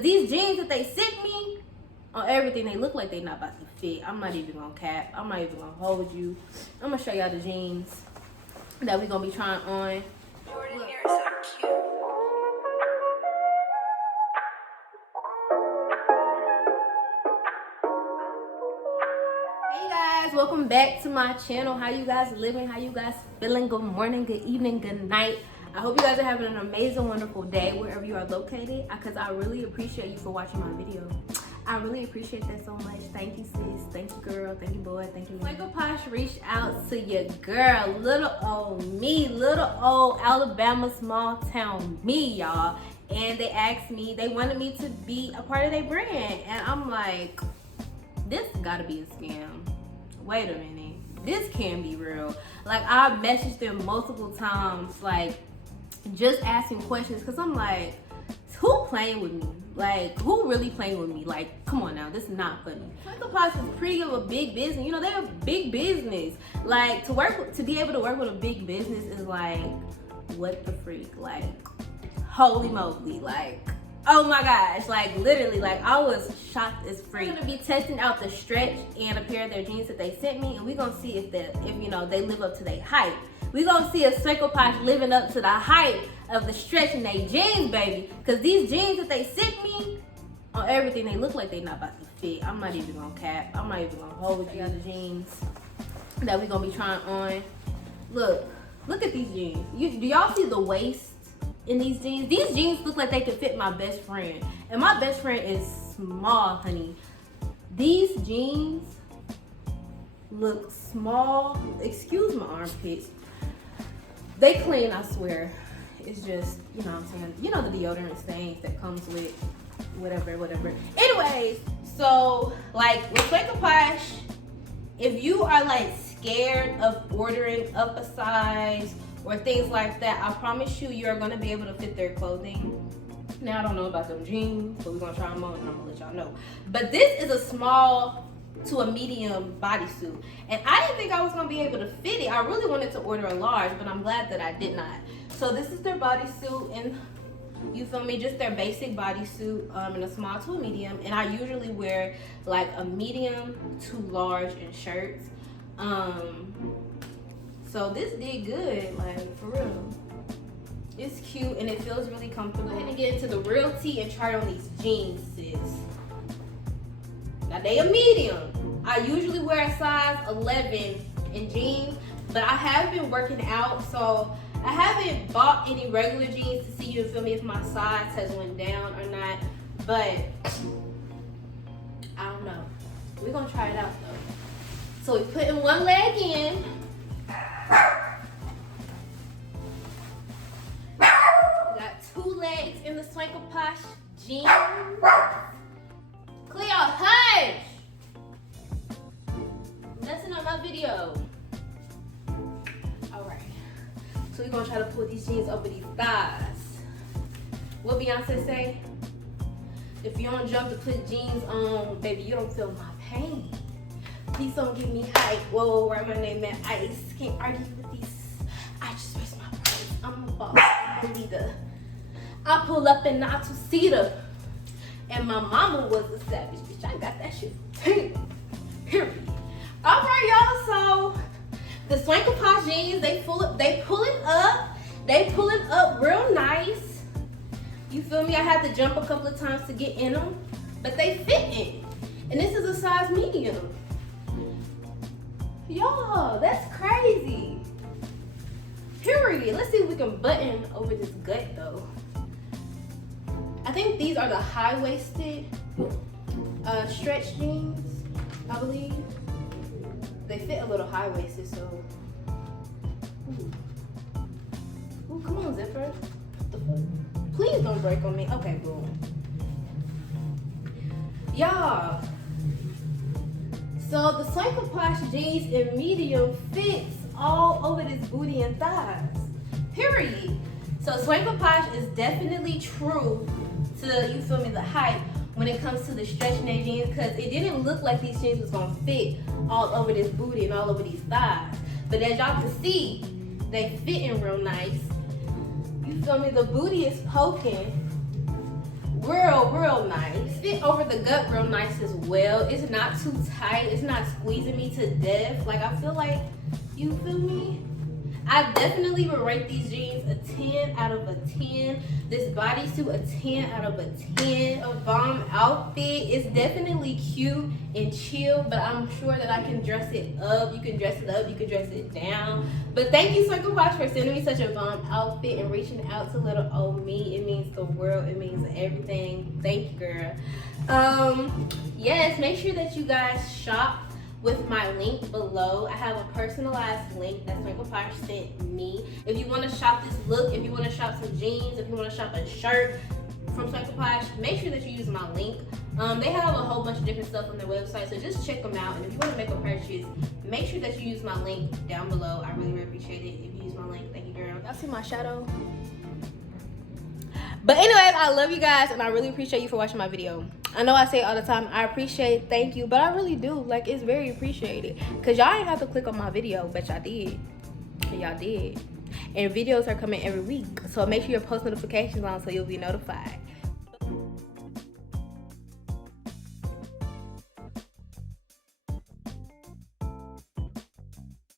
These jeans that they sent me, on everything, they look like they not about to fit. I'm not even gonna cap. I'm not even gonna hold you. I'm gonna show y'all the jeans that we gonna be trying on. Jordan hair is so cute. Hey guys, welcome back to my channel. How you guys living? How you guys feeling? Good morning, good evening, good night. I hope you guys are having an amazing, wonderful day wherever you are located, because I really appreciate you for watching my video. I really appreciate that so much. Thank you, sis. Thank you, girl. Thank you, boy. Thank you. Swank A Posh reached out to your girl, little old me, little old Alabama small town me, y'all. And they asked me, they wanted me to be a part of their brand. And I'm like, this gotta be a scam. Wait a minute. This can't be real. Like, I messaged them multiple times, like, just asking questions, because I'm like, who playing with me? Like, who really playing with me? Like, come on now, this is not funny. Swank A Posh is pretty of a big business. You know, they're a big business. Like, to be able to work with a big business is like, what the freak? Like, holy moly, like, oh my gosh, like, literally, like, I was shocked as freak. I'm gonna be testing out the stretch and a pair of their jeans that they sent me, and we're gonna see if you know, they live up to their hype. We're gonna see if Swank A Posh living up to the hype of the stretch in their jeans, baby. Cause these jeans that they sent me, on everything, they look like they not about to fit. I'm not even gonna cap. I'm not even gonna hold you. The jeans that we're gonna be trying on. Look at these jeans. Do y'all see the waist in these jeans? These jeans look like they could fit my best friend. And my best friend is small, honey. These jeans look small. Excuse my armpits. They clean, I swear. It's just, you know what I'm saying? You know the deodorant stains that comes with whatever. Anyways, so, like, with Swank A Posh, if you are, like, scared of ordering up a size or things like that, I promise you're gonna be able to fit their clothing. Now, I don't know about them jeans, but we're gonna try them on and I'm gonna let y'all know. But this is a small to a medium bodysuit, and I didn't think I was gonna be able to fit it. I really wanted to order a large, but I'm glad that I did not. So this is their bodysuit, and you feel me, just their basic bodysuit in a small to a medium. And I usually wear like a medium to large in shirts. So this did good, like, for real. It's cute and it feels really comfortable. Go ahead and get into the real tea and try on these jeans, sis. Now, they a medium. I usually wear a size 11 in jeans, but I have been working out, so I haven't bought any regular jeans to see, you feel me, if my size has went down or not. But I don't know. We're gonna try it out though. So we putting one leg in. We got two legs in the Swank A Posh jeans. Cleo, hush! Messing up my video. Alright. So we're gonna try to pull these jeans over these thighs. What Beyonce say? If you don't jump to put jeans on, baby, you don't feel my pain. Please don't give me hype. Whoa, write my name at ice. Can't argue with these. I just raise my price. I'm a boss. I'm a leader. I pull up in not to see her. And my mama was a savage bitch. I got that shit. Period. Alright, y'all. So the Swank A Posh jeans, they pull it up. They pull it up real nice. You feel me? I had to jump a couple of times to get in them, but they fit in. And this is a size medium. Y'all, that's crazy. Period. Let's see if we can button over this gut though. I think these are the high-waisted stretch jeans, I believe. They fit a little high-waisted, so. Ooh, come on, zipper. Please don't break on me. Okay, boom. Y'all. So the Swank A Posh jeans in medium fits all over this booty and thighs. Period. So Swank A Posh is definitely true to, you feel me, the hype when it comes to the stretching their jeans, because it didn't look like these jeans was gonna fit all over this booty and all over these thighs. But as y'all can see, they fitting real nice. You feel me? The booty is poking real nice. Fit over the gut real nice as well. It's not too tight. It's not squeezing me to death. Like, I feel like, you feel me? I definitely would rate these jeans a 10 out of a 10. This bodysuit a 10 out of a 10. A bomb outfit. It's definitely cute and chill, but I'm sure that I can dress it up. You can dress it up, you can dress it down. But thank you, Swank A Posh, for sending me such a bomb outfit and reaching out to little old me. It means the world. It means everything. Thank you, girl. Yes, make sure that you guys shop with my link below. I have a personalized link that Swank A Posh sent me. If you want to shop this look, if you want to shop some jeans, if you want to shop a shirt from Swank A Posh, make sure that you use my link. They have a whole bunch of different stuff on their website, so just check them out. And if you want to make a purchase, make sure that you use my link down below. I really, really appreciate it if you use my link. Thank you, girl. Y'all see my shadow? But anyways, I love you guys, and I really appreciate you for watching my video. I know I say it all the time, I appreciate, thank you, but I really do. Like, it's very appreciated. Because y'all ain't have to click on my video, but y'all did. Y'all did. And videos are coming every week. So make sure your post notifications on so you'll be notified.